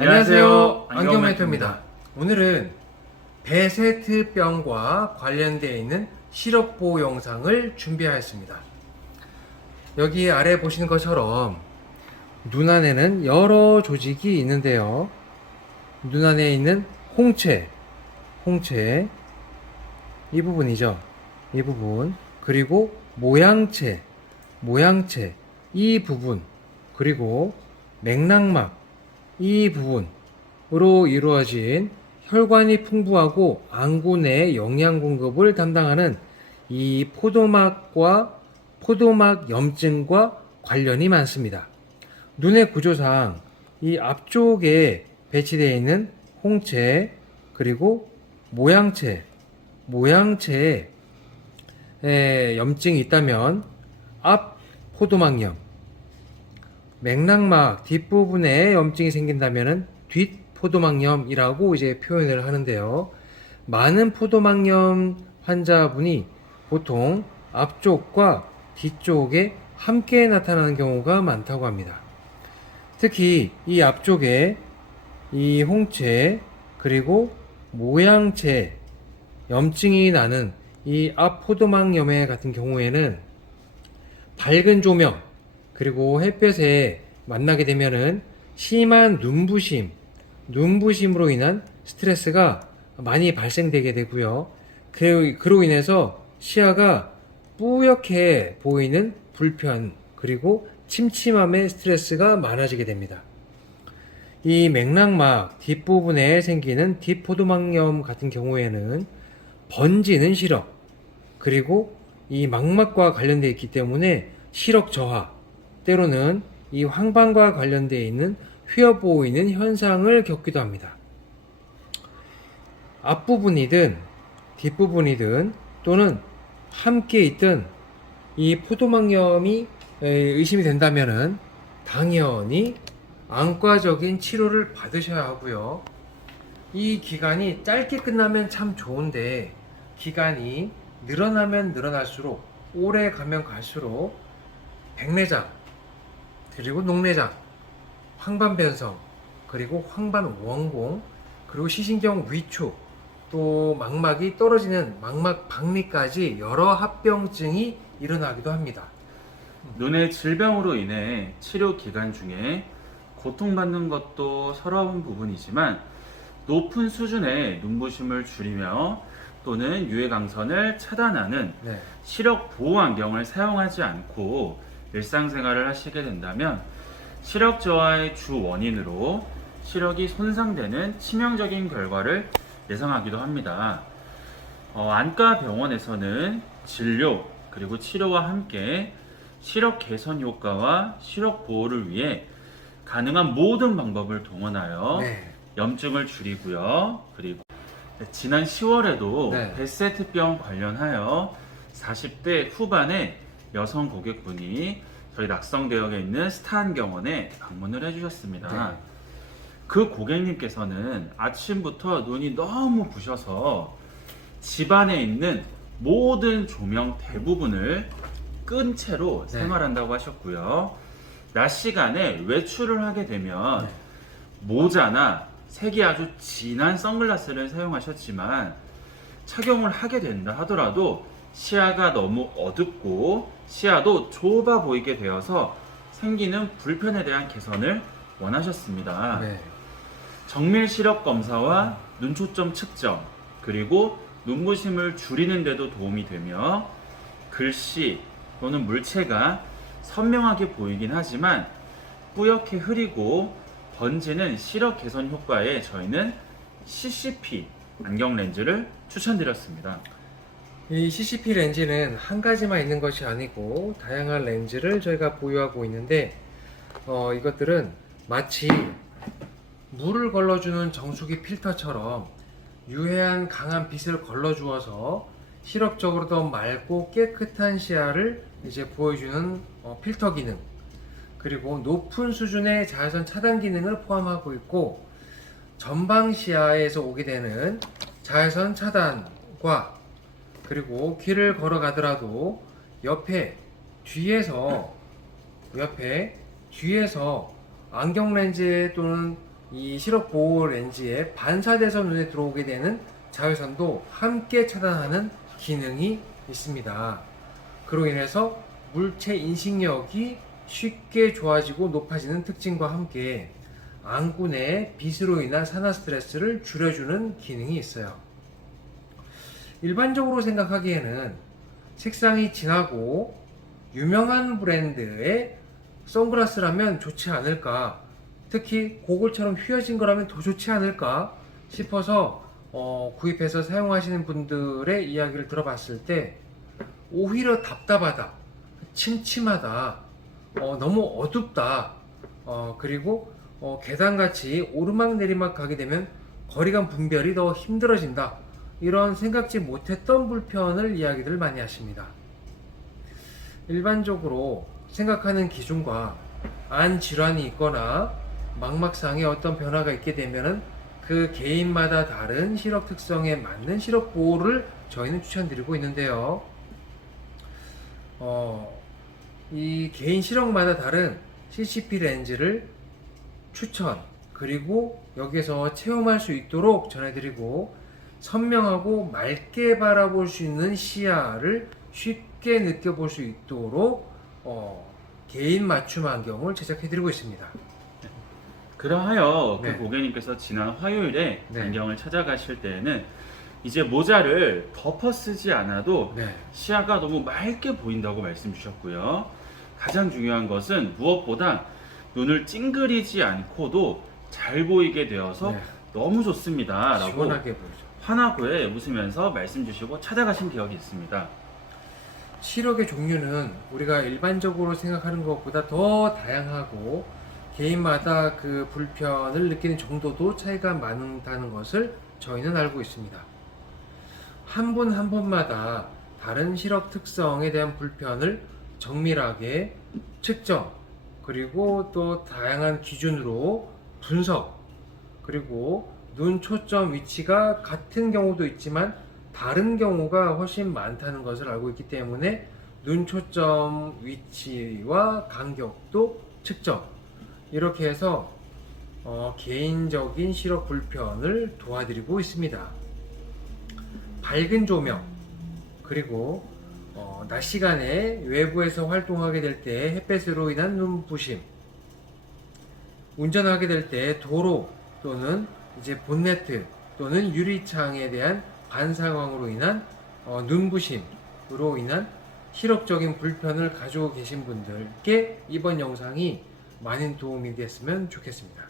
안녕하세요. 안경 멘토입니다. 오늘은 베세트병과 관련되어 있는 시력보호 영상을 준비하였습니다. 여기 아래 보시는 것처럼 눈 안에는 여러 조직이 있는데요. 눈 안에 있는 홍채, 홍채, 이 부분이죠. 이 부분. 그리고 모양체, 모양체, 이 부분. 그리고 맥락막, 이 부분으로 이루어진 혈관이 풍부하고 안구 내 영양 공급을 담당하는 이 포도막과 포도막 염증과 관련이 많습니다. 눈의 구조상 이 앞쪽에 배치되어 있는 홍채 그리고 모양체, 모양체에 염증이 있다면 앞 포도막염, 맥락막 뒷부분에 염증이 생긴다면은 뒷포도막염이라고 이제 표현을 하는데요. 많은 포도막염 환자분이 보통 앞쪽과 뒤쪽에 함께 나타나는 경우가 많다고 합니다. 특히 이 앞쪽에 이 홍채 그리고 모양채 염증이 나는 이 앞포도막염에 같은 경우에는 밝은 조명 그리고 햇볕에 만나게 되면은 심한 눈부심, 눈부심으로 인한 스트레스가 많이 발생되게 되고요. 그, 그로 인해서 시야가 뿌옇게 보이는 불편, 그리고 침침함의 스트레스가 많아지게 됩니다. 이 맥락막 뒷부분에 생기는 뒷포도막염 같은 경우에는 번지는 시력, 그리고 이 망막과 관련되어 있기 때문에 시력 저하, 때로는 이 황반과 관련되어 있는 휘어 보이는 현상을 겪기도 합니다. 앞부분이든 뒷부분이든 또는 함께 있든 이 포도막염이 의심이 된다면은 당연히 안과적인 치료를 받으셔야 하고요. 이 기간이 짧게 끝나면 참 좋은데 기간이 늘어나면 늘어날수록 오래 가면 갈수록 백내장 그리고 녹내장, 황반변성, 그리고 황반원공, 그리고 시신경 위축, 또 망막이 떨어지는 망막 박리까지 여러 합병증이 일어나기도 합니다. 눈의 질병으로 인해 치료 기간 중에 고통받는 것도 서러운 부분이지만 높은 수준의 눈부심을 줄이며 또는 유해광선을 차단하는 네. 시력 보호 안경을 사용하지 않고 일상생활을 하시게 된다면 시력 저하의 주 원인으로 시력이 손상되는 치명적인 결과를 예상하기도 합니다. 어, 안과 병원에서는 진료 그리고 치료와 함께 시력 개선 효과와 시력 보호를 위해 가능한 모든 방법을 동원하여 네. 염증을 줄이고요. 그리고 지난 10월에도 네. 베세트병 관련하여 40대 후반에 여성 고객분이 저희 낙성대역에 있는 스타안경원에 방문을 해주셨습니다. 네. 그 고객님께서는 아침부터 눈이 너무 부셔서 집안에 있는 모든 조명 대부분을 끈 채로 네. 생활한다고 하셨고요. 낮 시간에 외출을 하게 되면 네. 모자나 색이 아주 진한 선글라스를 사용하셨지만 착용을 하게 된다 하더라도 시야가 너무 어둡고 시야도 좁아 보이게 되어서 생기는 불편에 대한 개선을 원하셨습니다. 네. 정밀 시력 검사와 눈 초점 측정 그리고 눈부심을 줄이는 데도 도움이 되며 글씨 또는 물체가 선명하게 보이긴 하지만 뿌옇게 흐리고 번지는 시력 개선 효과에 저희는 CCP 안경 렌즈를 추천드렸습니다. 이 CCP 렌즈는 한 가지만 있는 것이 아니고 다양한 렌즈를 저희가 보유하고 있는데 어, 이것들은 마치 물을 걸러주는 정수기 필터처럼 유해한 강한 빛을 걸러주어서 시력적으로 더 맑고 깨끗한 시야를 이제 보여주는 어, 필터 기능 그리고 높은 수준의 자외선 차단 기능을 포함하고 있고 전방 시야에서 오게 되는 자외선 차단과 그리고 길을 걸어가더라도 옆에 뒤에서 옆에 뒤에서 안경 렌즈 또는 이 시력 보호 렌즈에 반사돼서 눈에 들어오게 되는 자외선도 함께 차단하는 기능이 있습니다. 그로 인해서 물체 인식력이 쉽게 좋아지고 높아지는 특징과 함께 안군의 빛으로 인한 산화 스트레스를 줄여주는 기능이 있어요. 일반적으로 생각하기에는 색상이 진하고 유명한 브랜드의 선글라스라면 좋지 않을까. 특히 고글처럼 휘어진 거라면 더 좋지 않을까 싶어서 어, 구입해서 사용하시는 분들의 이야기를 들어봤을 때 오히려 답답하다 침침하다 어, 너무 어둡다. 어, 그리고 어, 계단같이 오르막 내리막 가게 되면 거리감 분별이 더 힘들어진다 이런 생각지 못했던 불편을 이야기들 많이 하십니다 일반적으로 생각하는 기준과 안 질환이 있거나 망막상에 어떤 변화가 있게 되면은 그 개인마다 다른 시력 특성에 맞는 시력 보호를 저희는 추천드리고 있는데요. 어, 이 개인 시력마다 다른 CCP 렌즈를 추천 그리고 여기서 체험할 수 있도록 전해드리고 선명하고 맑게 바라볼 수 있는 시야를 쉽게 느껴볼 수 있도록 어, 개인 맞춤 안경을 제작해드리고 있습니다. 그러하여 네. 그 고객님께서 지난 화요일에 네. 안경을 찾아가실 때에는 이제 모자를 덮어 쓰지 않아도 네, 시야가 너무 맑게 보인다고 말씀 주셨고요. 가장 중요한 것은 무엇보다 눈을 찡그리지 않고도 잘 보이게 되어서 네. 너무 좋습니다. 라고 시원하게 보이죠. 환하게 웃으면서 말씀 주시고 찾아가신 기억이 있습니다. 시력의 종류는 우리가 일반적으로 생각하는 것보다 더 다양하고 개인마다 그 불편을 느끼는 정도도 차이가 많다는 것을 저희는 알고 있습니다. 한 분한 분마다 다른 시력 특성에 대한 불편을 정밀하게 측정 그리고 또 다양한 기준으로 분석 그리고 눈 초점 위치가 같은 경우도 있지만 다른 경우가 훨씬 많다는 것을 알고 있기 때문에 눈 초점 위치와 간격도 측정 이렇게 해서 어, 개인적인 시력 불편을 도와드리고 있습니다. 밝은 조명 그리고 어, 낮 시간에 외부에서 활동하게 될 때 햇볕으로 인한 눈부심 운전하게 될 때 도로 또는 이제 본네트 또는 유리창에 대한 반사광으로 인한 어, 눈부심으로 인한 시력적인 불편을 가지고 계신 분들께 이번 영상이 많은 도움이 됐으면 좋겠습니다.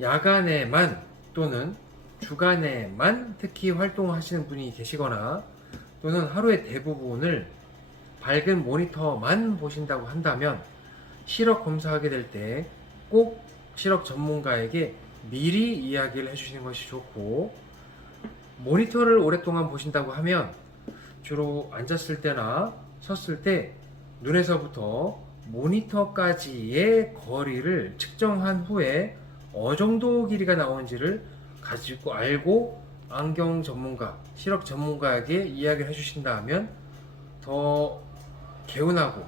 야간에만 또는 주간에만 특히 활동하시는 분이 계시거나 또는 하루의 대부분을 밝은 모니터만 보신다고 한다면 시력 검사하게 될 때 꼭 시력 전문가에게 미리 이야기를 해주시는 것이 좋고 모니터를 오랫동안 보신다고 하면 주로 앉았을 때나 섰을 때 눈에서부터 모니터까지의 거리를 측정한 후에 어느 정도 길이가 나오는지를 가지고 알고 안경 전문가, 시력 전문가에게 이야기를 해주신다면 더 개운하고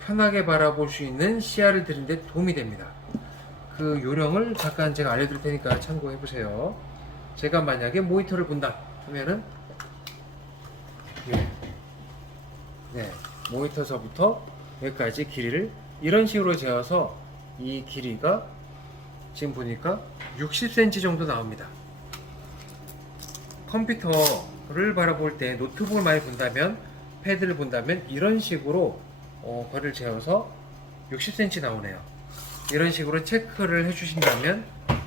편하게 바라볼 수 있는 시야를 드리는 데 도움이 됩니다. 그 요령을 잠깐 제가 알려드릴 테니까 참고해 보세요. 제가 만약에 모니터를 본다 하면은 예. 네, 모니터서부터 여기까지 길이를 이런 식으로 재어서 이 길이가 지금 보니까 60cm 정도 나옵니다. 컴퓨터를 바라볼 때 노트북을 많이 본다면 패드를 본다면 이런 식으로 어, 거리를 재어서 60cm 나오네요. 이런 식으로 체크를 해주신다면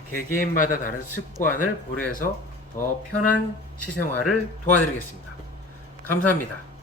개개인마다 다른 습관을 고려해서 더 편한 시생활을 도와드리겠습니다. 감사합니다.